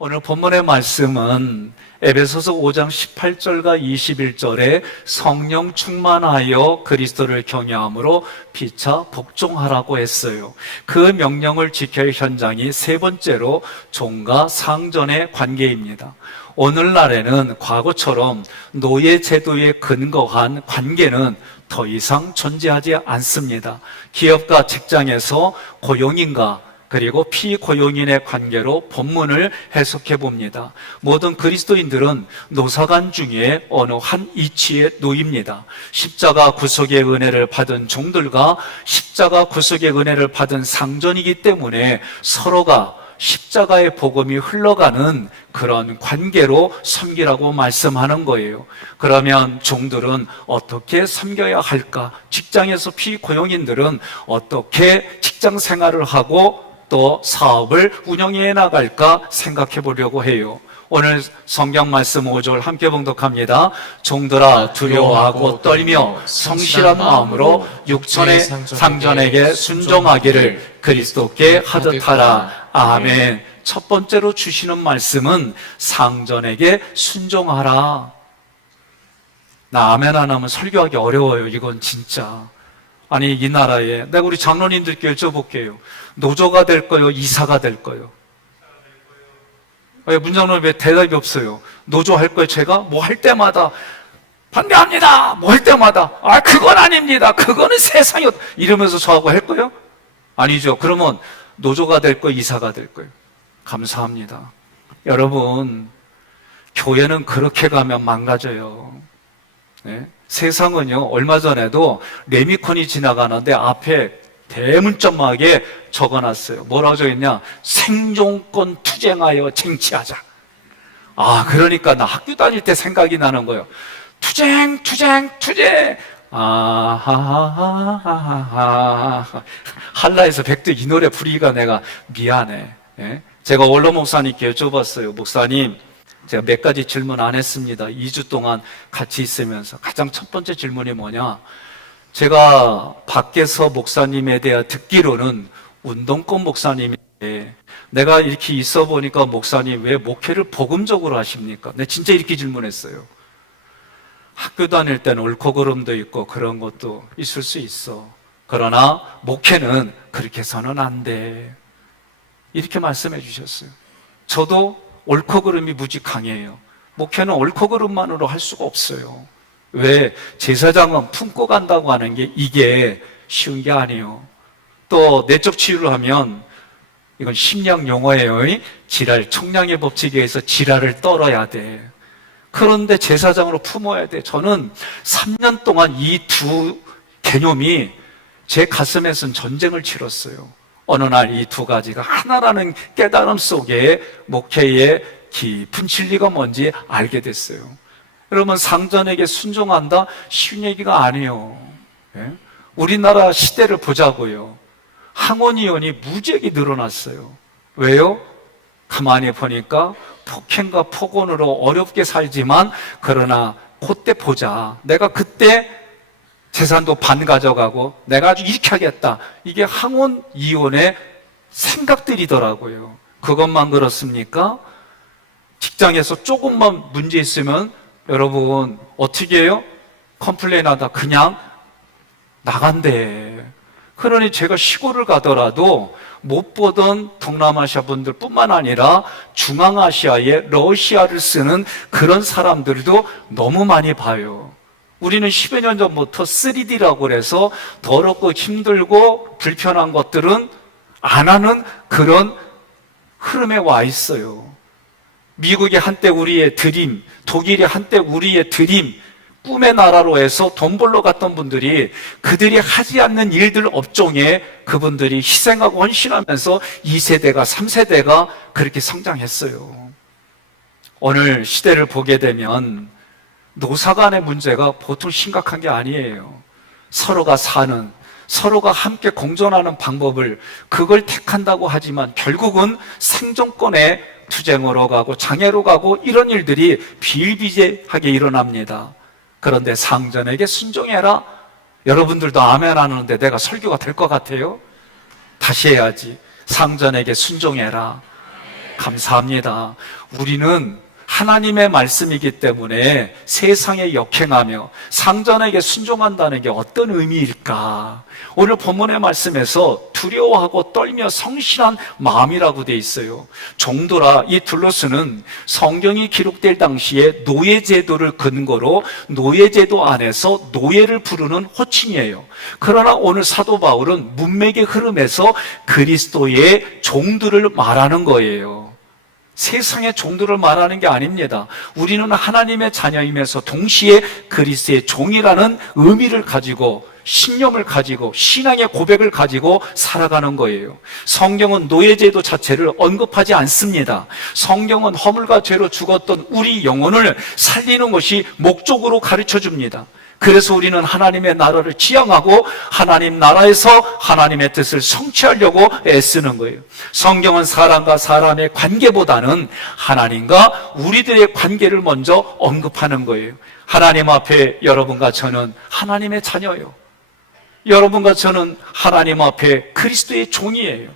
오늘 본문의 말씀은 에베소서 5장 18절과 21절에 성령 충만하여 그리스도를 경외함으로 피차 복종하라고 했어요. 그 명령을 지킬 현장이 세 번째로 종과 상전의 관계입니다. 오늘날에는 과거처럼 노예 제도에 근거한 관계는 더 이상 존재하지 않습니다. 기업과 직장에서 고용인과 그리고 피고용인의 관계로 본문을 해석해 봅니다. 모든 그리스도인들은 노사간 중에 어느 한 이치에 놓입니다. 십자가 구속의 은혜를 받은 종들과 십자가 구속의 은혜를 받은 상전이기 때문에 서로가 십자가의 복음이 흘러가는 그런 관계로 섬기라고 말씀하는 거예요. 그러면 종들은 어떻게 섬겨야 할까? 직장에서 피고용인들은 어떻게 직장 생활을 하고 또 사업을 운영해 나갈까 생각해 보려고 해요. 오늘 성경 말씀 5절 함께 봉독합니다. 종들아 두려워하고 떨며 성실한 마음으로 육천의 상전에게 순종하기를 그리스도께 하듯 하라. 아멘. 첫 번째로 주시는 말씀은 상전에게 순종하라. 나 아멘 안 하면 설교하기 어려워요. 이건 진짜. 아니 이 나라에 내가 우리 장로님들께 여쭤볼게요. 노조가 될 거요? 이사가 될 거요? 문장로님 왜 대답이 없어요? 노조 할 거예요? 제가 뭐 할 때마다 반대합니다. 뭐 할 때마다 그건 아닙니다. 그거는 세상이 이러면서 저하고 할 거예요? 아니죠. 그러면 노조가 될 거예요? 이사가 될 거예요? 감사합니다. 여러분 교회는 그렇게 가면 망가져요. 네? 세상은요, 얼마 전에도 레미콘이 지나가는데 앞에 대문짝막에 적어놨어요. 뭐라고 적었냐? 생존권 투쟁하여 쟁취하자. 그러니까 나 학교 다닐 때 생각이 나는 거예요. 투쟁. 한라에서 백두 이 노래 부르기가 내가 미안해. 예? 제가 원로 목사님께 여쭤봤어요. 목사님, 제가 몇 가지 질문 안 했습니다. 2주 동안 같이 있으면서. 가장 첫 번째 질문이 뭐냐? 제가 밖에서 목사님에 대해 듣기로는 운동권 목사님인데 내가 이렇게 있어 보니까 목사님 왜 목회를 복음적으로 하십니까? 내가 진짜 이렇게 질문했어요. 학교 다닐 때는 옳고 그름도 있고 그런 것도 있을 수 있어. 그러나 목회는 그렇게 해서는 안 돼. 이렇게 말씀해 주셨어요. 저도 옳고 그름이 무지 강해요. 목회는 옳고 그름만으로 할 수가 없어요. 왜? 제사장은 품고 간다고 하는 게 이게 쉬운 게 아니에요. 또 내적 치유를 하면 이건 심리학 용어예요. 지랄, 청량의 법칙에 의해서 지랄을 떨어야 돼. 그런데 제사장으로 품어야 돼. 저는 3년 동안 이 두 개념이 제 가슴에선 전쟁을 치렀어요. 어느 날 이 두 가지가 하나라는 깨달음 속에 목회의 깊은 진리가 뭔지 알게 됐어요. 여러분, 상전에게 순종한다? 쉬운 얘기가 아니에요. 예? 우리나라 시대를 보자고요. 항원이혼이 무지하게 늘어났어요. 왜요? 가만히 보니까 폭행과 폭언으로 어렵게 살지만 그러나 그때 보자. 내가 그때 재산도 반 가져가고 내가 아주 이렇게 하겠다. 이게 항원 이혼의 생각들이더라고요. 그것만 그렇습니까? 직장에서 조금만 문제 있으면 여러분 어떻게 해요? 컴플레인하다 그냥 나간대. 그러니 제가 시골을 가더라도 못 보던 동남아시아 분들 뿐만 아니라 중앙아시아에 러시아를 쓰는 그런 사람들도 너무 많이 봐요. 우리는 10여 년 전부터 3D라고 그래서 더럽고 힘들고 불편한 것들은 안 하는 그런 흐름에 와 있어요. 미국이 한때 우리의 드림, 독일이 한때 우리의 드림, 꿈의 나라로 해서 돈 벌러 갔던 분들이 그들이 하지 않는 일들 업종에 그분들이 희생하고 헌신하면서 2세대가 3세대가 그렇게 성장했어요. 오늘 시대를 보게 되면 노사 간의 문제가 보통 심각한 게 아니에요. 서로가 사는, 서로가 함께 공존하는 방법을 그걸 택한다고 하지만 결국은 생존권의 투쟁으로 가고 장애로 가고 이런 일들이 비일비재하게 일어납니다. 그런데 상전에게 순종해라. 여러분들도 아멘 안 하는데 내가 설교가 될 것 같아요? 다시 해야지. 상전에게 순종해라. 감사합니다. 우리는 하나님의 말씀이기 때문에 세상에 역행하며 상전에게 순종한다는 게 어떤 의미일까? 오늘 본문의 말씀에서 두려워하고 떨며 성실한 마음이라고 돼 있어요. 종도라, 이 둘로스는 성경이 기록될 당시에 노예제도를 근거로 노예제도 안에서 노예를 부르는 호칭이에요. 그러나 오늘 사도 바울은 문맥의 흐름에서 그리스도의 종들을 말하는 거예요. 세상의 종들을 말하는 게 아닙니다. 우리는 하나님의 자녀이면서 동시에 그리스도의 종이라는 의미를 가지고 신념을 가지고 신앙의 고백을 가지고 살아가는 거예요. 성경은 노예제도 자체를 언급하지 않습니다. 성경은 허물과 죄로 죽었던 우리 영혼을 살리는 것이 목적으로 가르쳐 줍니다. 그래서 우리는 하나님의 나라를 지향하고 하나님 나라에서 하나님의 뜻을 성취하려고 애쓰는 거예요. 성경은 사람과 사람의 관계보다는 하나님과 우리들의 관계를 먼저 언급하는 거예요. 하나님 앞에 여러분과 저는 하나님의 자녀예요. 여러분과 저는 하나님 앞에 그리스도의 종이에요.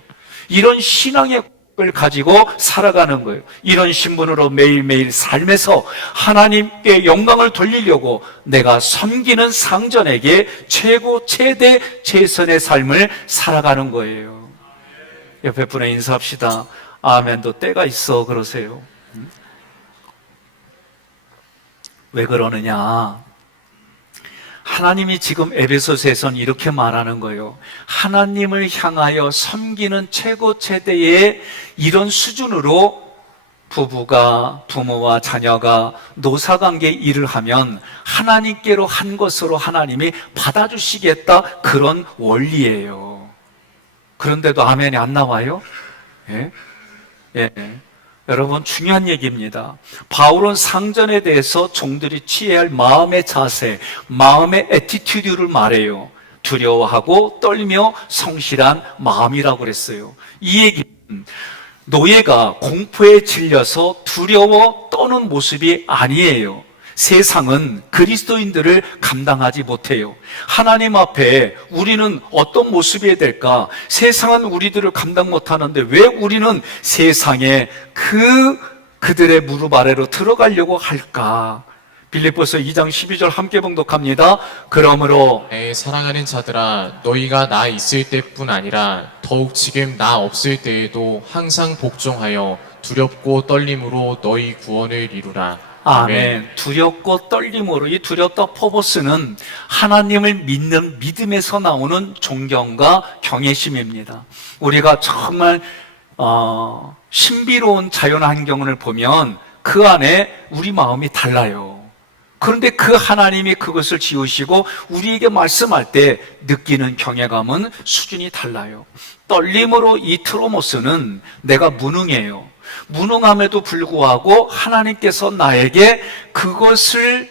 이런 신앙의 을 가지고 살아가는 거예요. 이런 신분으로 매일매일 삶에서 하나님께 영광을 돌리려고 내가 섬기는 상전에게 최고 최대 최선의 삶을 살아가는 거예요. 옆에 분에 인사합시다. 아멘도 때가 있어 그러세요. 왜 그러느냐? 하나님이 지금 에베소서에서는 이렇게 말하는 거예요. 하나님을 향하여 섬기는 최고 최대의 이런 수준으로 부부가, 부모와 자녀가 노사관계 일을 하면 하나님께로 한 것으로 하나님이 받아주시겠다, 그런 원리예요. 그런데도 아멘이 안 나와요? 예? 예. 여러분, 중요한 얘기입니다. 바울은 상전에 대해서 종들이 취해야 할 마음의 자세, 마음의 애티튜드를 말해요. 두려워하고 떨며 성실한 마음이라고 그랬어요. 이 얘기는 노예가 공포에 질려서 두려워 떠는 모습이 아니에요. 세상은 그리스도인들을 감당하지 못해요. 하나님 앞에 우리는 어떤 모습이 될까? 세상은 우리들을 감당 못하는데 왜 우리는 세상에 그들의 무릎 아래로 들어가려고 할까? 빌립보서 2장 12절 함께 봉독합니다. 그러므로 내 사랑하는 자들아, 너희가 나 있을 때뿐 아니라 더욱 지금 나 없을 때에도 항상 복종하여 두렵고 떨림으로 너희 구원을 이루라. 아멘. 두렵고 떨림으로, 이 두렵다 포보스는 하나님을 믿는 믿음에서 나오는 존경과 경외심입니다. 우리가 정말 신비로운 자연 환경을 보면 그 안에 우리 마음이 달라요. 그런데 그 하나님이 그것을 지으시고 우리에게 말씀할 때 느끼는 경외감은 수준이 달라요. 떨림으로 이 트로모스는 내가 무능해요. 무능함에도 불구하고 하나님께서 나에게 그것을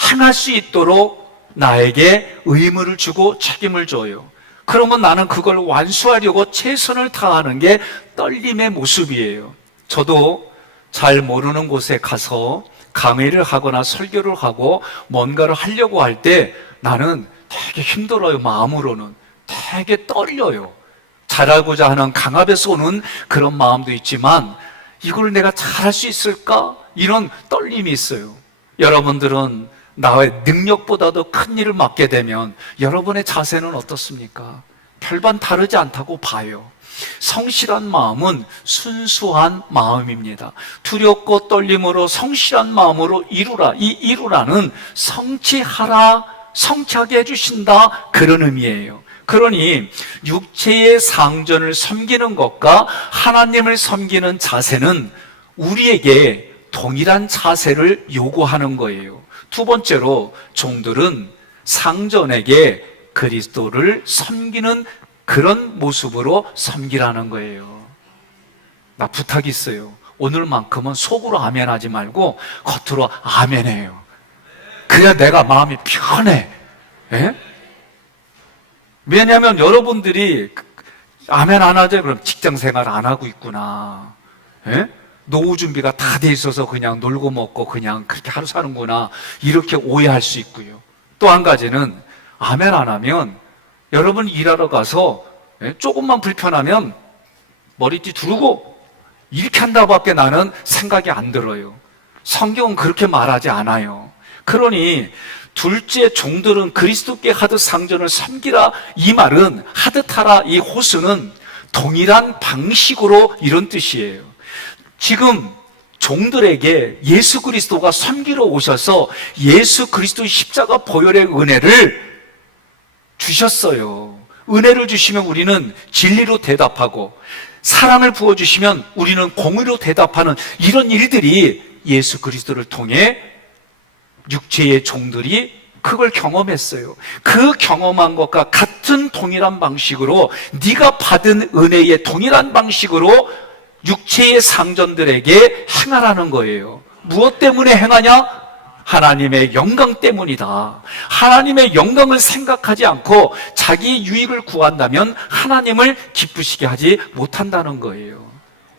행할 수 있도록 나에게 의무를 주고 책임을 줘요. 그러면 나는 그걸 완수하려고 최선을 다하는 게 떨림의 모습이에요. 저도 잘 모르는 곳에 가서 강의를 하거나 설교를 하고 뭔가를 하려고 할 때 나는 되게 힘들어요. 마음으로는 되게 떨려요. 잘하고자 하는 강압에서 오는 그런 마음도 있지만 이걸 내가 잘할 수 있을까? 이런 떨림이 있어요. 여러분들은 나의 능력보다도 큰 일을 맡게 되면 여러분의 자세는 어떻습니까? 별반 다르지 않다고 봐요. 성실한 마음은 순수한 마음입니다. 두렵고 떨림으로 성실한 마음으로 이루라. 이 이루라는 성취하라, 성취하게 해주신다, 그런 의미예요. 그러니 육체의 상전을 섬기는 것과 하나님을 섬기는 자세는 우리에게 동일한 자세를 요구하는 거예요. 두 번째로 종들은 상전에게 그리스도를 섬기는 그런 모습으로 섬기라는 거예요. 나 부탁이 있어요. 오늘만큼은 속으로 아멘하지 말고 겉으로 아멘해요. 그래야 내가 마음이 편해. 예? 왜냐하면 여러분들이 아멘 안 하죠? 그럼 직장 생활 안 하고 있구나. 예? 노후 준비가 다 돼 있어서 그냥 놀고 먹고 그냥 그렇게 하루 사는구나, 이렇게 오해할 수 있고요. 또 한 가지는 아멘 안 하면 여러분 일하러 가서 조금만 불편하면 머리띠 두르고 이렇게 한다고밖에 나는 생각이 안 들어요. 성경은 그렇게 말하지 않아요. 그러니 둘째 종들은 그리스도께 하듯 상전을 섬기라, 이 말은 하듯 하라, 이 호수는 동일한 방식으로 이런 뜻이에요. 지금 종들에게 예수 그리스도가 섬기러 오셔서 예수 그리스도의 십자가 보혈의 은혜를 주셨어요. 은혜를 주시면 우리는 진리로 대답하고, 사랑을 부어주시면 우리는 공의로 대답하는 이런 일들이 예수 그리스도를 통해 육체의 종들이 그걸 경험했어요. 그 경험한 것과 같은 동일한 방식으로, 네가 받은 은혜의 동일한 방식으로 육체의 상전들에게 행하라는 거예요. 무엇 때문에 행하냐? 하나님의 영광 때문이다. 하나님의 영광을 생각하지 않고 자기 유익을 구한다면 하나님을 기쁘시게 하지 못한다는 거예요.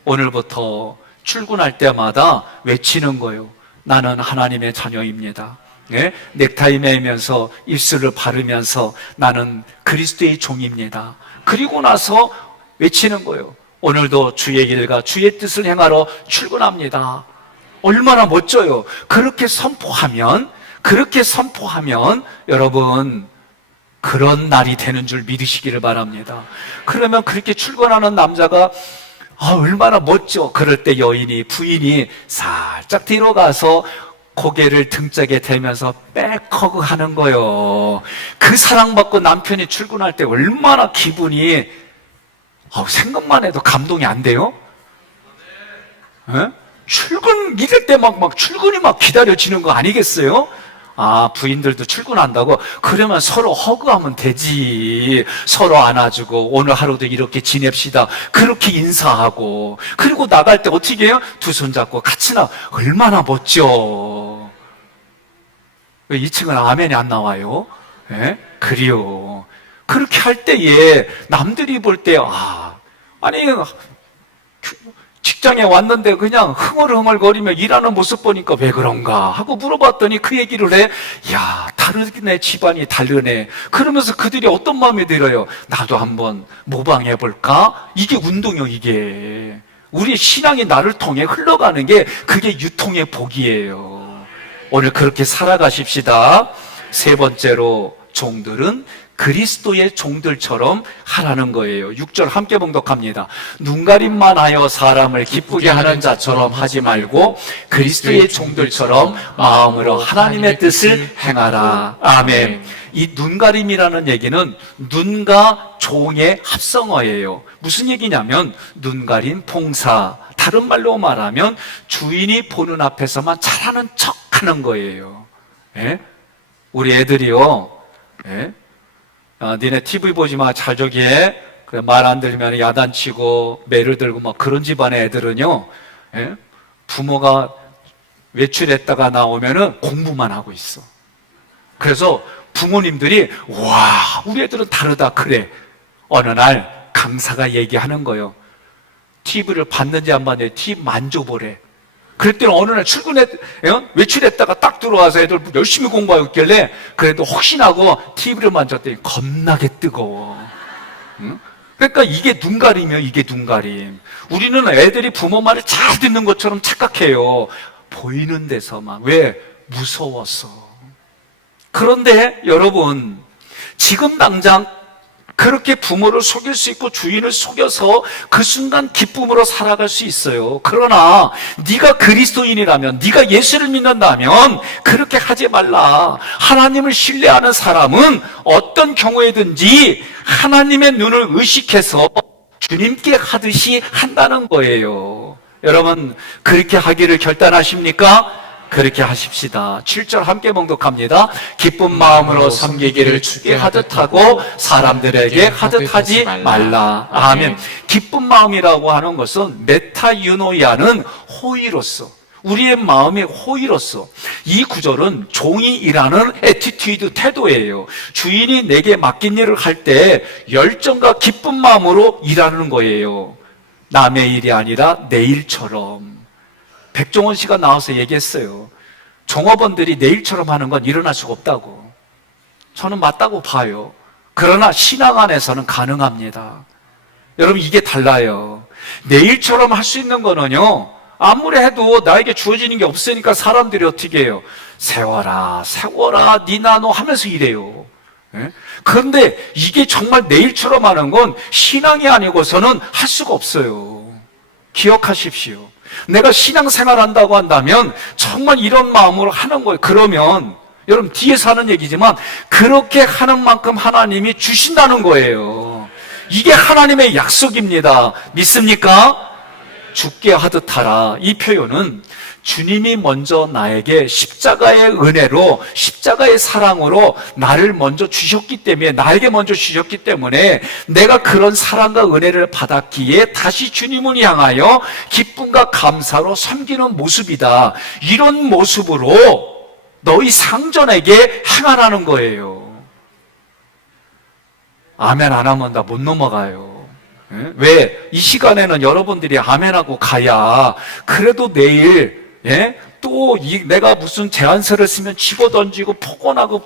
오늘부터 출근할 때마다 외치는 거예요. 나는 하나님의 자녀입니다. 네? 넥타이 매면서 입술을 바르면서 나는 그리스도의 종입니다. 그리고 나서 외치는 거예요. 오늘도 주의 길과 주의 뜻을 행하러 출근합니다. 얼마나 멋져요. 그렇게 선포하면 여러분, 그런 날이 되는 줄 믿으시기를 바랍니다. 그러면 그렇게 출근하는 남자가 얼마나 멋져. 그럴 때 부인이 살짝 뒤로 가서 고개를 등짝에 대면서 백허그 하는 거예요. 그 사랑받고 남편이 출근할 때 얼마나 기분이, 생각만 해도 감동이 안 돼요? 네? 출근, 이럴 때 출근이 기다려지는 거 아니겠어요? 부인들도 출근한다고? 그러면 서로 허그하면 되지. 서로 안아주고, 오늘 하루도 이렇게 지냅시다. 그렇게 인사하고, 그리고 나갈 때 어떻게 해요? 두 손 잡고 같이 얼마나 멋져. 왜 2층은 아멘이 안 나와요? 예? 그래요. 그렇게 할 때에 남들이 볼 때, 아니, 직장에 왔는데 그냥 흥얼흥얼거리며 일하는 모습 보니까 왜 그런가 하고 물어봤더니 그 얘기를 해. 야, 다르네, 집안이 다르네. 그러면서 그들이 어떤 마음이 들어요? 나도 한번 모방해볼까? 이게 운동이요, 이게. 우리의 신앙이 나를 통해 흘러가는 게 그게 유통의 복이에요. 오늘 그렇게 살아가십시다. 세 번째로, 종들은 그리스도의 종들처럼 하라는 거예요. 6절 함께 봉독합니다. 눈가림만 하여 사람을 기쁘게 하는 자처럼 하지 말고 그리스도의 종들처럼 마음으로 하나님의 뜻을 행하라. 아멘. 이 눈가림이라는 얘기는 눈과 종의 합성어예요. 무슨 얘기냐면 눈가림 봉사, 다른 말로 말하면 주인이 보는 앞에서만 잘하는 척 하는 거예요. 예? 우리 애들이요, 예? 니네 TV 보지 마, 잘 저기 해. 말 안 들으면 야단치고 매를 들고 그런 집안의 애들은요, 예? 부모가 외출했다가 나오면은 공부만 하고 있어. 그래서 부모님들이 와, 우리 애들은 다르다 그래. 어느 날 강사가 얘기하는 거예요. TV를 봤는지 안 봤는지 TV 만져보래. 그랬더니 어느 날 외출했다가 딱 들어와서 애들 열심히 공부하고 있길래 그래도 혹시나 하고 TV를 만졌더니 겁나게 뜨거워. 응? 그러니까 이게 눈가림이에요, 이게 눈가림. 우리는 애들이 부모 말을 잘 듣는 것처럼 착각해요. 보이는 데서만. 왜? 무서워서. 그런데 여러분, 지금 당장 그렇게 부모를 속일 수 있고 주인을 속여서 그 순간 기쁨으로 살아갈 수 있어요. 그러나 네가 그리스도인이라면, 네가 예수를 믿는다면 그렇게 하지 말라. 하나님을 신뢰하는 사람은 어떤 경우에든지 하나님의 눈을 의식해서 주님께 하듯이 한다는 거예요. 여러분, 그렇게 하기를 결단하십니까? 그렇게 하십시다. 7절 함께 봉독합니다. 기쁜 마음으로 섬기기를 주께 하듯 하고 사람들에게 하듯 하지 말라. 아멘. 기쁜 마음이라고 하는 것은 메타유노이아는 호의로서, 우리의 마음의 호의로서, 이 구절은 종이 일하는 애티튜드, 태도예요. 주인이 내게 맡긴 일을 할 때 열정과 기쁜 마음으로 일하는 거예요. 남의 일이 아니라 내 일처럼. 백종원 씨가 나와서 얘기했어요. 종업원들이 내 일처럼 하는 건 일어날 수가 없다고. 저는 맞다고 봐요. 그러나 신앙 안에서는 가능합니다. 여러분, 이게 달라요. 내일처럼 할 수 있는 거는요, 아무리 해도 나에게 주어지는 게 없으니까 사람들이 어떻게 해요? 세워라, 세워라, 니나 너 하면서 이래요. 예? 그런데 이게 정말 내일처럼 하는 건 신앙이 아니고서는 할 수가 없어요. 기억하십시오. 내가 신앙생활 한다고 한다면 정말 이런 마음으로 하는 거예요. 그러면 여러분 뒤에서 하는 얘기지만 그렇게 하는 만큼 하나님이 주신다는 거예요. 이게 하나님의 약속입니다. 믿습니까? 죽게 하듯 하라. 이 표현은 주님이 먼저 나에게 십자가의 은혜로, 십자가의 사랑으로 나를 먼저 주셨기 때문에, 나에게 먼저 주셨기 때문에 내가 그런 사랑과 은혜를 받았기에 다시 주님을 향하여 기쁨과 감사로 섬기는 모습이다. 이런 모습으로 너희 상전에게 행하라는 거예요. 아멘 안 하면 나 못 넘어가요. 왜? 이 시간에는 여러분들이 아멘하고 가야 그래도 내일 또 내가 무슨 제안서를 쓰면 집어던지고 폭언하고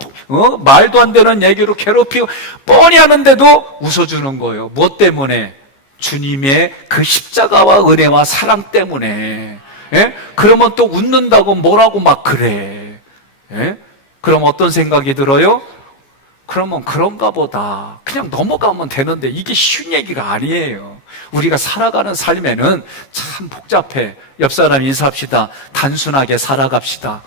말도 안 되는 얘기로 괴롭히고 뻔히 하는데도 웃어주는 거예요. 무엇 때문에? 주님의 그 십자가와 은혜와 사랑 때문에. 그러면 또 웃는다고 뭐라고 막 그래. 그럼 어떤 생각이 들어요? 그러면 그런가 보다. 그냥 넘어가면 되는데 이게 쉬운 얘기가 아니에요. 우리가 살아가는 삶에는 참 복잡해. 옆 사람 인사합시다. 단순하게 살아갑시다.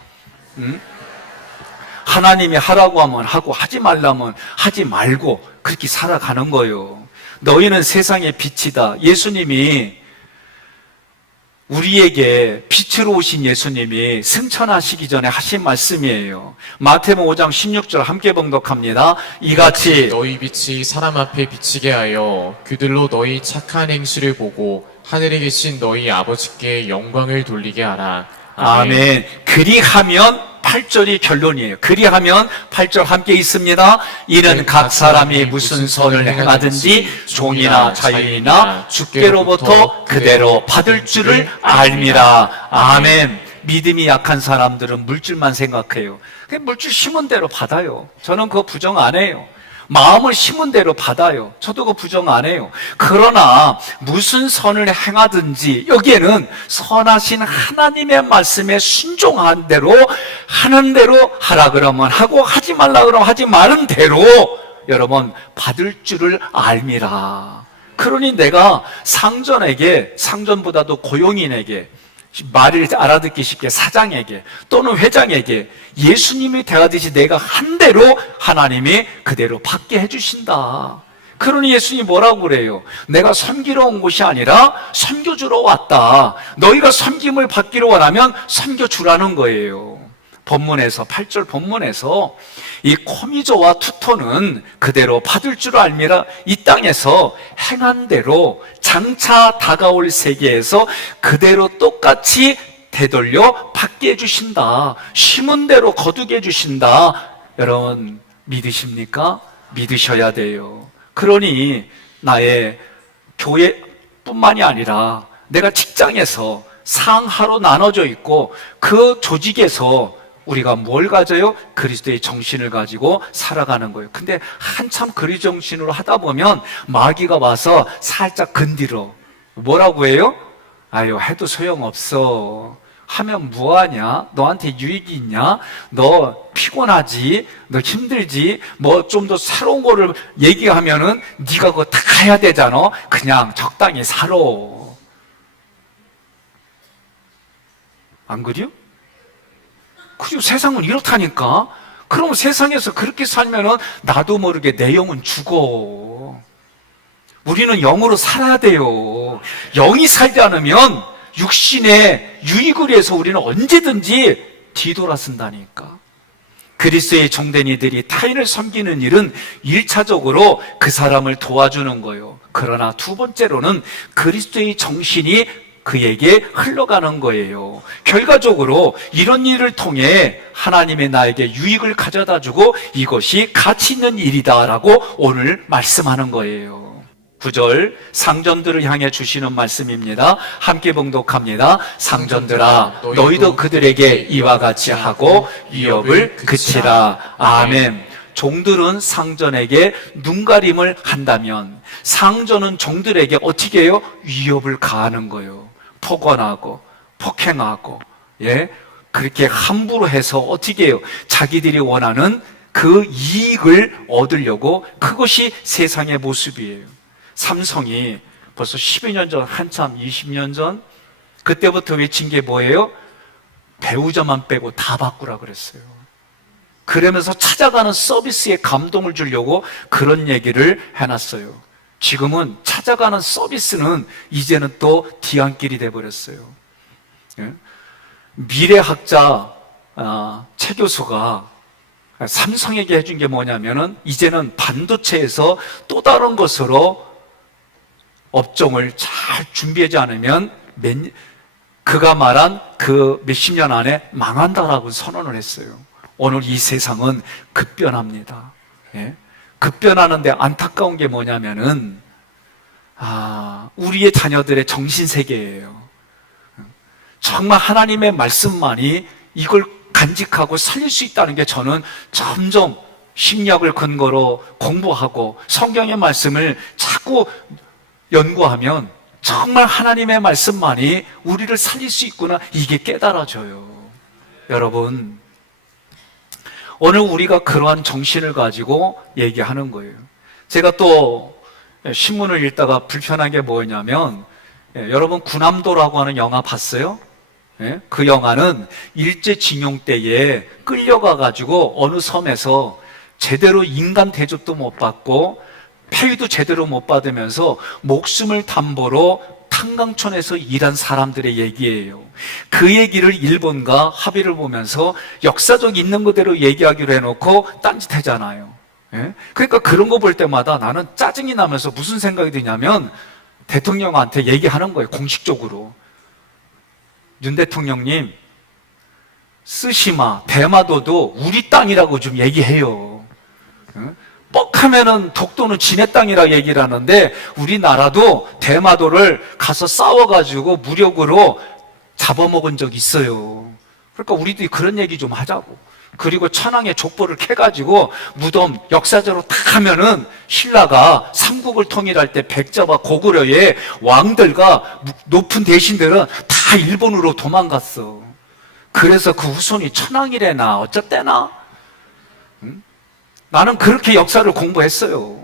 하나님이 하라고 하면 하고 하지 말라면 하지 말고 그렇게 살아가는 거예요. 너희는 세상의 빛이다. 예수님이 우리에게 빛으로 오신 예수님이 승천하시기 전에 하신 말씀이에요. 마태복음 5장 16절 함께 봉독합니다. 이같이 너희 빛이 사람 앞에 비치게 하여 그들로 너희 착한 행실을 보고 하늘에 계신 너희 아버지께 영광을 돌리게 하라. 아멘. 그리하면 8절이 결론이에요. 그리하면 8절 함께 있습니다. 이는 각 사람이 무슨 선을 행하든지 종이나 자유이나 주께로부터 그대로 받을 줄을 알미라. 아멘. 믿음이 약한 사람들은 물질만 생각해요. 그냥 물질 심은 대로 받아요. 저는 그거 부정 안 해요. 마음을 심은 대로 받아요. 저도 그거 부정 안 해요. 그러나 무슨 선을 행하든지 여기에는 선하신 하나님의 말씀에 순종한 대로 하는 대로 하라 그러면 하고 하지 말라 그러면 하지 말은 대로 여러분 받을 줄을 알미라. 그러니 내가 상전에게, 상전보다도 고용인에게, 말을 알아듣기 쉽게 사장에게 또는 회장에게 예수님이 대하듯이 내가 한 대로 하나님이 그대로 받게 해주신다. 그러니 예수님이 뭐라고 그래요? 내가 섬기러 온 것이 아니라 섬겨주러 왔다. 너희가 섬김을 받기로 원하면 섬겨주라는 거예요. 본문에서 8절 본문에서 이 코미조와 투토는 그대로 받을 줄 알미라. 이 땅에서 행한 대로 장차 다가올 세계에서 그대로 똑같이 되돌려 받게 해주신다. 심은 대로 거두게 해주신다. 여러분 믿으십니까? 믿으셔야 돼요. 그러니 나의 교회뿐만이 아니라 내가 직장에서 상하로 나눠져 있고 그 조직에서 우리가 뭘 가져요? 그리스도의 정신을 가지고 살아가는 거예요. 근데 한참 그리스도 정신으로 하다 보면 마귀가 와서 살짝 건드려. 뭐라고 해요? 아유, 해도 소용없어. 하면 뭐하냐? 너한테 유익이 있냐? 너 피곤하지? 너 힘들지? 뭐 좀 더 새로운 거를 얘기하면은 네가 그거 다 해야 되잖아. 그냥 적당히 살아. 안 그래요? 그리고 세상은 이렇다니까. 그럼 세상에서 그렇게 살면은 나도 모르게 내 영은 죽어. 우리는 영으로 살아야 돼요. 영이 살지 않으면 육신의 유익을 위해서 우리는 언제든지 뒤돌아선다니까. 그리스도의 종된 이들이 타인을 섬기는 일은 1차적으로 그 사람을 도와주는 거예요. 그러나 두 번째로는 그리스도의 정신이 그에게 흘러가는 거예요. 결과적으로 이런 일을 통해 하나님의 나에게 유익을 가져다 주고 이것이 가치 있는 일이다라고 오늘 말씀하는 거예요. 9절 상전들을 향해 주시는 말씀입니다. 함께 봉독합니다. 상전들아 너희도 그들에게 이와 같이 하고 위협을 그치라. 아멘. 종들은 상전에게 눈가림을 한다면 상전은 종들에게 어떻게 해요? 위협을 가하는 거예요. 폭언하고 폭행하고, 예, 그렇게 함부로 해서 어떻게 해요? 자기들이 원하는 그 이익을 얻으려고, 그것이 세상의 모습이에요. 삼성이 벌써 10여 년 전, 한참 20년 전, 그때부터 외친 게 뭐예요? 배우자만 빼고 다 바꾸라 그랬어요. 그러면서 찾아가는 서비스에 감동을 주려고 그런 얘기를 해놨어요. 지금은 찾아가는 서비스는 이제는 또 뒤안길이 돼버렸어요. 예? 미래학자 최 교수가 삼성에게 해준 게 뭐냐면은, 이제는 반도체에서 또 다른 것으로 업종을 잘 준비하지 않으면 그가 말한 그 몇십 년 안에 망한다라고 선언을 했어요. 오늘 이 세상은 급변합니다. 예? 급변하는데 안타까운 게 뭐냐면은, 우리의 자녀들의 정신세계예요. 정말 하나님의 말씀만이 이걸 간직하고 살릴 수 있다는 게, 저는 점점 심리학을 근거로 공부하고 성경의 말씀을 자꾸 연구하면 정말 하나님의 말씀만이 우리를 살릴 수 있구나, 이게 깨달아져요. 여러분, 오늘 우리가 그러한 정신을 가지고 얘기하는 거예요. 제가 또 신문을 읽다가 불편한 게 뭐냐면, 여러분 군함도라고 하는 영화 봤어요? 그 영화는 일제징용 때에 끌려가 가지고 어느 섬에서 제대로 인간 대접도 못 받고 페이도 제대로 못 받으면서 목숨을 담보로 탄광촌에서 일한 사람들의 얘기예요. 그 얘기를 일본과 합의를 보면서 역사적 있는 그대로 얘기하기로 해놓고 딴짓하잖아요. 그러니까 그런 거 볼 때마다 나는 짜증이 나면서 무슨 생각이 드냐면, 대통령한테 얘기하는 거예요. 공식적으로. 윤 대통령님, 쓰시마, 대마도도 우리 땅이라고 좀 얘기해요. 뻑하면은 독도는 지네 땅이라 얘기를 하는데, 우리나라도 대마도를 가서 싸워가지고 무력으로 잡아먹은 적이 있어요. 그러니까 우리도 그런 얘기 좀 하자고. 그리고 천황의 족보를 캐가지고 무덤 역사적으로 딱 하면은, 신라가 삼국을 통일할 때 백자와 고구려의 왕들과 높은 대신들은 다 일본으로 도망갔어. 그래서 그 후손이 천황이래나 어쨌대나. 나는 그렇게 역사를 공부했어요.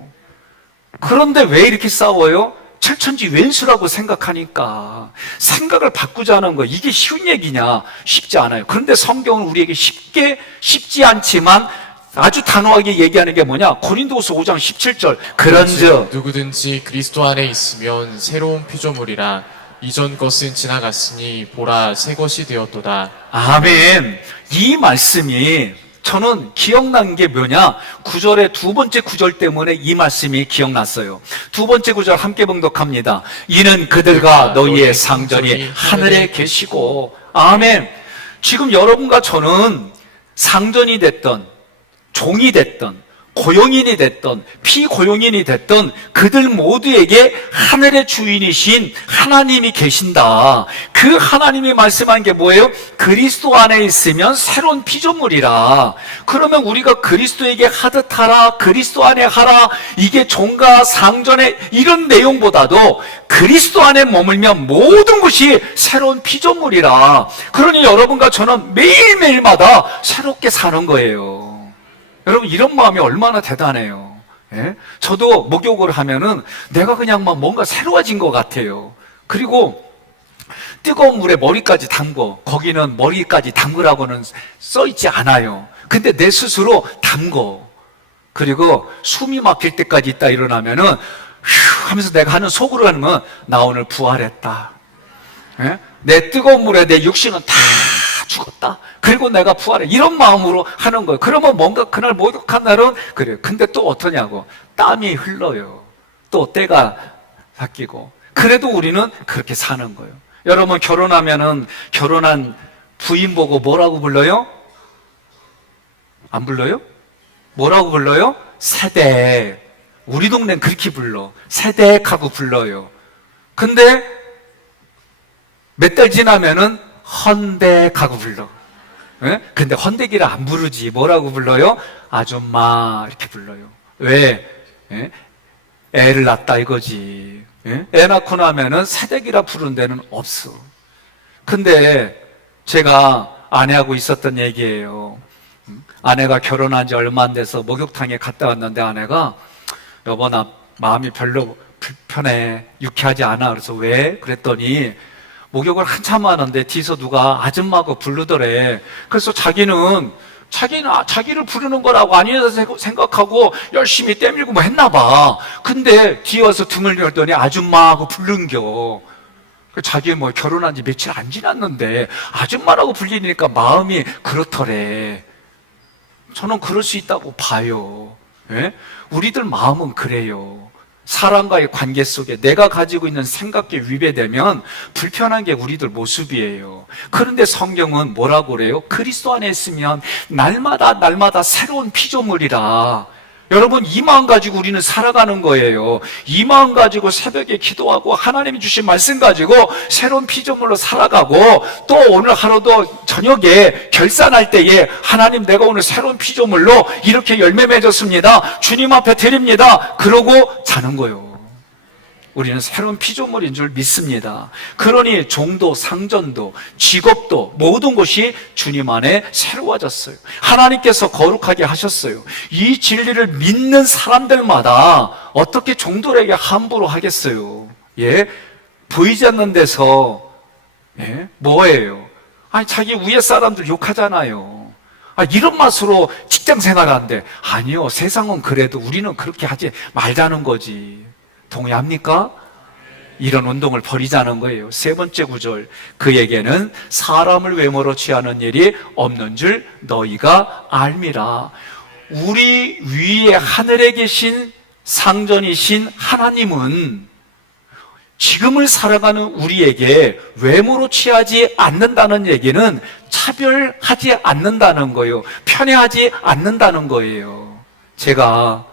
그런데 왜 이렇게 싸워요? 철천지 왼수라고 생각하니까. 생각을 바꾸자는 거, 이게 쉬운 얘기냐? 쉽지 않아요. 그런데 성경은 우리에게 쉽지 않지만 아주 단호하게 얘기하는 게 뭐냐? 고린도후서 5장 17절. 그런즉 누구든지 그리스도 안에 있으면 새로운 피조물이라, 이전 것은 지나갔으니 보라 새 것이 되었도다. 아멘. 이 말씀이 저는 기억난 게 뭐냐? 9절의 두 번째 구절 때문에 이 말씀이 기억났어요. 두 번째 구절 함께 봉독합니다. 이는 그들과 너희의 상전이 하늘에 계시고. 아멘. 지금 여러분과 저는 상전이 됐던, 종이 됐던, 고용인이 됐던, 피고용인이 됐던 그들 모두에게 하늘의 주인이신 하나님이 계신다. 그 하나님이 말씀한 게 뭐예요? 그리스도 안에 있으면 새로운 피조물이라. 그러면 우리가 그리스도에게 하듯 하라, 그리스도 안에 하라, 이게 종과 상전의 이런 내용보다도 그리스도 안에 머물면 모든 것이 새로운 피조물이라. 그러니 여러분과 저는 매일매일마다 새롭게 사는 거예요. 여러분, 이런 마음이 얼마나 대단해요. 예? 저도 목욕을 하면은 내가 그냥 막 뭔가 새로워진 것 같아요. 그리고 뜨거운 물에 머리까지 담궈. 거기는 머리까지 담그라고는 써있지 않아요. 근데 내 스스로 담궈. 그리고 숨이 막힐 때까지 있다 일어나면은 휴 하면서 내가 하는 속으로 하는 건, 나 오늘 부활했다. 예? 내 뜨거운 물에 내 육신은 다 죽었다. 그리고 내가 부활해. 이런 마음으로 하는 거예요. 그러면 뭔가 그날 목욕한 날은 그래요. 근데 또 어떠냐고. 땀이 흘러요. 또 때가 바뀌고. 그래도 우리는 그렇게 사는 거예요. 여러분, 결혼하면은 결혼한 부인 보고 뭐라고 불러요? 안 불러요? 뭐라고 불러요? 새댁. 우리 동네는 그렇게 불러. 새댁하고 불러요. 근데 몇 달 지나면은 헌댁하고 불러. 예? 근데 헌댁이라 안 부르지. 뭐라고 불러요? 아줌마 이렇게 불러요. 왜? 예? 애를 낳았다 이거지. 예? 애 낳고 나면은 새댁이라 부르는 데는 없어. 근데 제가 아내하고 있었던 얘기예요. 아내가 결혼한 지 얼마 안 돼서 목욕탕에 갔다 왔는데 아내가 여보 나 마음이 별로 불편해, 유쾌하지 않아. 그래서 왜? 그랬더니 목욕을 한참 하는데 뒤에서 누가 아줌마고 부르더래. 그래서 자기는 자기를 부르는 거라고 아니라고 생각하고 열심히 떼밀고 뭐 했나 봐. 근데 뒤에 와서 등을 열더니 아줌마하고 부른겨. 자기 뭐 결혼한 지 며칠 안 지났는데 아줌마라고 불리니까 마음이 그렇더래. 저는 그럴 수 있다고 봐요. 예? 우리들 마음은 그래요. 사람과의 관계 속에 내가 가지고 있는 생각에 위배되면 불편한 게 우리들 모습이에요. 그런데 성경은 뭐라고 그래요? 그리스도 안에 있으면 날마다 새로운 피조물이라. 여러분, 이 마음 가지고 우리는 살아가는 거예요. 이 마음 가지고 새벽에 기도하고 하나님이 주신 말씀 가지고 새로운 피조물로 살아가고, 또 오늘 하루도 저녁에 결산할 때에 하나님 내가 오늘 새로운 피조물로 이렇게 열매 맺었습니다, 주님 앞에 드립니다, 그러고 자는 거예요. 우리는 새로운 피조물인 줄 믿습니다. 그러니 종도, 상전도, 직업도 모든 것이 주님 안에 새로워졌어요. 하나님께서 거룩하게 하셨어요. 이 진리를 믿는 사람들마다 어떻게 종들에게 함부로 하겠어요? 예? 보이지 않는 데서 뭐예요? 아니 자기 위에 사람들 욕하잖아요. 이런 맛으로 직장 생활하는데, 아니요, 세상은 그래도 우리는 그렇게 하지 말자는 거지. 동의합니까? 이런 운동을 버리자는 거예요. 세 번째 구절, 그에게는 사람을 외모로 취하는 일이 없는 줄 너희가 알미라. 우리 위에 하늘에 계신 상전이신 하나님은 지금을 살아가는 우리에게 외모로 취하지 않는다는 얘기는 차별하지 않는다는 거예요. 편애하지 않는다는 거예요. 제가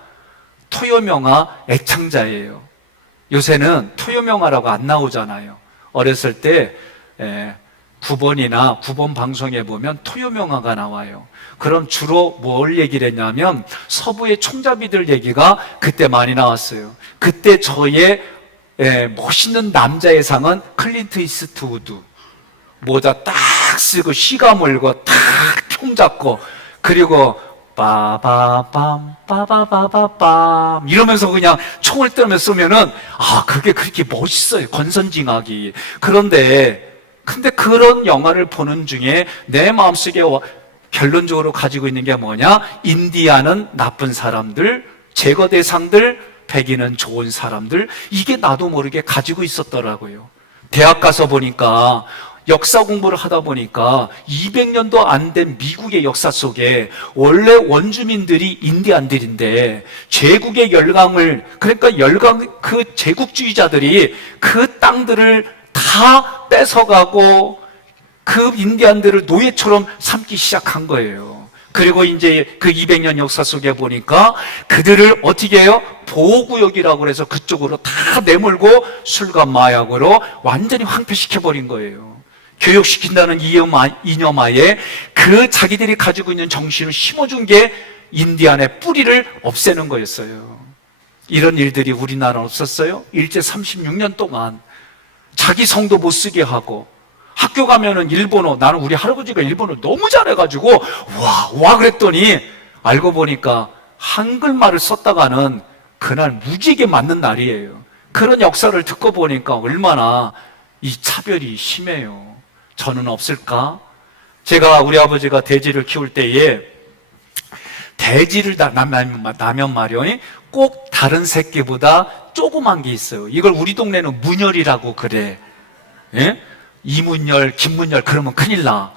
토요명화 애창자예요. 요새는 토요명화라고 안 나오잖아요. 어렸을 때 9번이나 9번 방송에 보면 토요명화가 나와요. 그럼 주로 뭘 얘기를 했냐면 서부의 총잡이들 얘기가 그때 많이 나왔어요. 그때 저의 멋있는 남자의 상은 클린트 이스트우드. 모자 딱 쓰고 시가 물고 딱 총 잡고, 그리고 빠바밤 빠바바바밤 이러면서 그냥 총을 뜨면서 쏘면은 그게 그렇게 멋있어요, 권선징악이. 근데 그런 영화를 보는 중에 내 마음속에 결론적으로 가지고 있는 게 뭐냐? 인디아는 나쁜 사람들, 제거 대상들, 백인은 좋은 사람들. 이게 나도 모르게 가지고 있었더라고요. 대학 가서 보니까, 역사 공부를 하다 보니까 200년도 안 된 미국의 역사 속에 원래 원주민들이 인디안들인데 제국의 열강을, 그러니까 그 제국주의자들이 그 땅들을 다 뺏어가고 그 인디안들을 노예처럼 삼기 시작한 거예요. 그리고 이제 그 200년 역사 속에 보니까 그들을 어떻게 해요? 보호구역이라고 해서 그쪽으로 다 내몰고 술과 마약으로 완전히 황폐시켜버린 거예요. 교육시킨다는 이념하에 그 자기들이 가지고 있는 정신을 심어준 게 인디안의 뿌리를 없애는 거였어요. 이런 일들이 우리나라는 없었어요? 일제 36년 동안 자기 성도 못 쓰게 하고, 학교 가면은 일본어, 나는 우리 할아버지가 일본어를 너무 잘해가지고 와 그랬더니 알고 보니까 한글말을 썼다가는 그날 무지개 맞는 날이에요. 그런 역사를 듣고 보니까 얼마나 이 차별이 심해요. 저는 없을까? 제가 우리 아버지가 돼지를 키울 때에 돼지를 나면 말이요, 꼭 다른 새끼보다 조그만 게 있어요. 이걸 우리 동네는 문열이라고 그래. 예? 이문열, 김문열 그러면 큰일 나.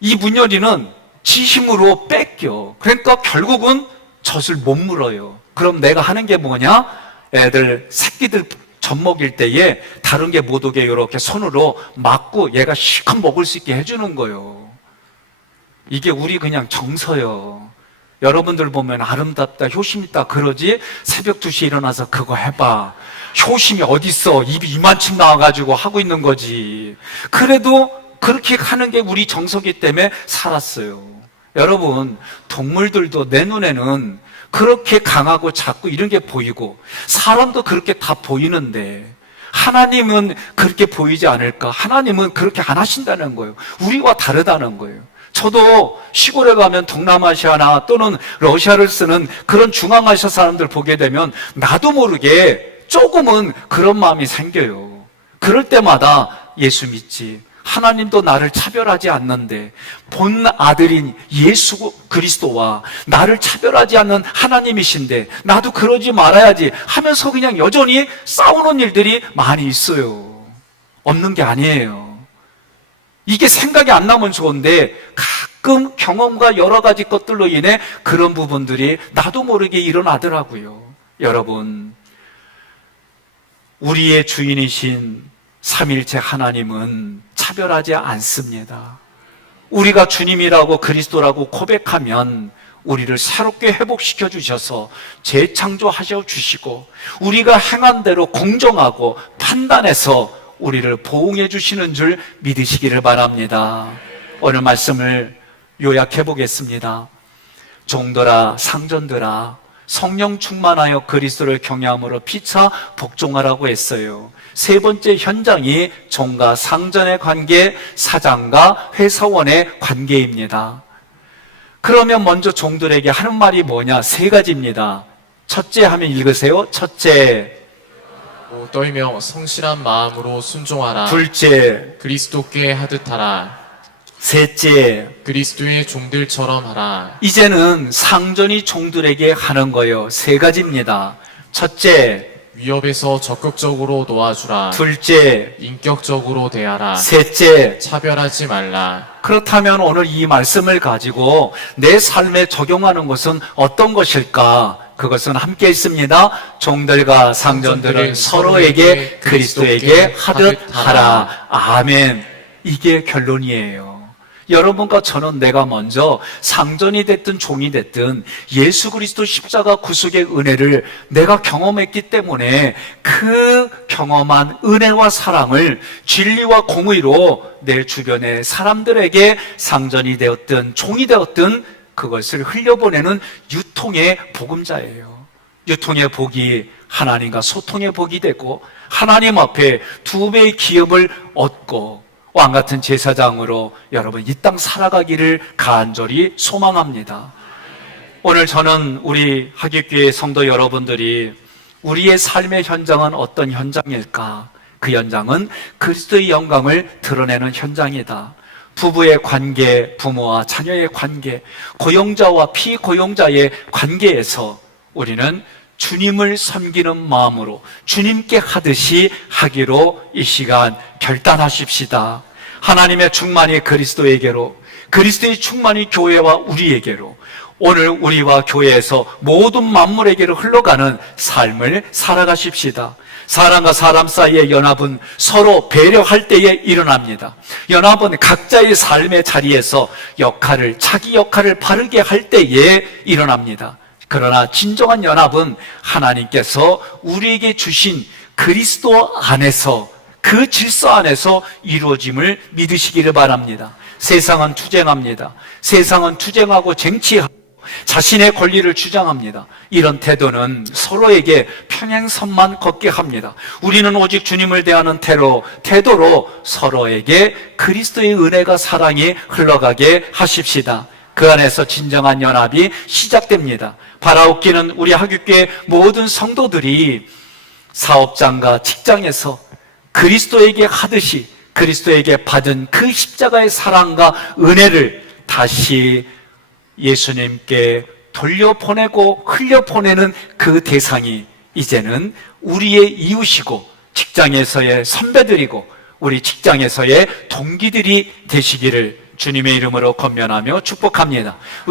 이 문열이는 지 힘으로 뺏겨. 그러니까 결국은 젖을 못 물어요. 그럼 내가 하는 게 뭐냐? 애들 새끼들 젖 먹일 때에 다른 게 못 오게 이렇게 손으로 막고 얘가 실컷 먹을 수 있게 해주는 거예요. 이게 우리 그냥 정서요. 여러분들 보면 아름답다, 효심 있다 그러지, 새벽 2시에 일어나서 그거 해봐. 효심이 어딨어? 입이 이만큼 나와가지고 하고 있는 거지. 그래도 그렇게 하는 게 우리 정서기 때문에 살았어요. 여러분, 동물들도 내 눈에는 그렇게 강하고 작고 이런 게 보이고 사람도 그렇게 다 보이는데 하나님은 그렇게 보이지 않을까? 하나님은 그렇게 안 하신다는 거예요. 우리와 다르다는 거예요. 저도 시골에 가면 동남아시아나 또는 러시아를 쓰는 그런 중앙아시아 사람들 보게 되면 나도 모르게 조금은 그런 마음이 생겨요. 그럴 때마다 예수 믿지. 하나님도 나를 차별하지 않는데 본 아들인 예수 그리스도와 나를 차별하지 않는 하나님이신데 나도 그러지 말아야지 하면서 그냥 여전히 싸우는 일들이 많이 있어요. 없는 게 아니에요. 이게 생각이 안 나면 좋은데 가끔 경험과 여러 가지 것들로 인해 그런 부분들이 나도 모르게 일어나더라고요. 여러분, 우리의 주인이신 삼일체 하나님은 차별하지 않습니다. 우리가 주님이라고 그리스도라고 고백하면 우리를 새롭게 회복시켜 주셔서 재창조하셔 주시고 우리가 행한 대로 공정하고 판단해서 우리를 보응해 주시는 줄 믿으시기를 바랍니다. 오늘 말씀을 요약해 보겠습니다. 종들아, 상전들아, 성령 충만하여 그리스도를 경외함으로 피차 복종하라고 했어요. 세 번째 현장이 종과 상전의 관계, 사장과 회사원의 관계입니다. 그러면 먼저 종들에게 하는 말이 뭐냐? 세 가지입니다. 첫째 하면 읽으세요. 첫째, 떨며 성실한 마음으로 순종하라. 둘째, 그리스도께 하듯하라. 셋째, 그리스도의 종들처럼 하라. 이제는 상전이 종들에게 하는 거예요. 세 가지입니다. 첫째, 위협에서 적극적으로 도와주라. 둘째, 인격적으로 대하라. 셋째. 차별하지 말라. 그렇다면 오늘 이 말씀을 가지고 내 삶에 적용하는 것은 어떤 것일까? 그것은 함께 있습니다. 종들과 상전들은 서로에게 그리스도에게 하듯 하라. 아멘. 이게 결론이에요. 여러분과 저는 내가 먼저 상전이 됐든 종이 됐든 예수 그리스도 십자가 구속의 은혜를 내가 경험했기 때문에 그 경험한 은혜와 사랑을 진리와 공의로 내 주변의 사람들에게 상전이 되었든 종이 되었든 그것을 흘려보내는 유통의 복음자예요. 유통의 복이 하나님과 소통의 복이 되고 하나님 앞에 두 배의 기업을 얻고 왕같은 제사장으로 여러분 이 땅 살아가기를 간절히 소망합니다. 오늘 저는 우리 하객교회 성도 여러분들이 우리의 삶의 현장은 어떤 현장일까? 그 현장은 그리스도의 영광을 드러내는 현장이다. 부부의 관계, 부모와 자녀의 관계, 고용자와 피고용자의 관계에서 우리는 주님을 섬기는 마음으로 주님께 하듯이 하기로 이 시간 결단하십시다. 하나님의 충만이 그리스도에게로, 그리스도의 충만이 교회와 우리에게로, 오늘 우리와 교회에서 모든 만물에게로 흘러가는 삶을 살아가십시다. 사람과 사람 사이의 연합은 서로 배려할 때에 일어납니다. 연합은 각자의 삶의 자리에서 자기 역할을 바르게 할 때에 일어납니다. 그러나 진정한 연합은 하나님께서 우리에게 주신 그리스도 안에서 그 질서 안에서 이루어짐을 믿으시기를 바랍니다. 세상은 투쟁합니다. 세상은 투쟁하고 쟁취하고 자신의 권리를 주장합니다. 이런 태도는 서로에게 평행선만 걷게 합니다. 우리는 오직 주님을 대하는 태도로 서로에게 그리스도의 은혜가 사랑이 흘러가게 하십시다. 그 안에서 진정한 연합이 시작됩니다. 바라옵기는 우리 하객교회 모든 성도들이 사업장과 직장에서 그리스도에게 하듯이 그리스도에게 받은 그 십자가의 사랑과 은혜를 다시 예수님께 돌려보내고 흘려보내는 그 대상이 이제는 우리의 이웃이고 직장에서의 선배들이고 우리 직장에서의 동기들이 되시기를 주님의 이름으로 권면하며 축복합니다.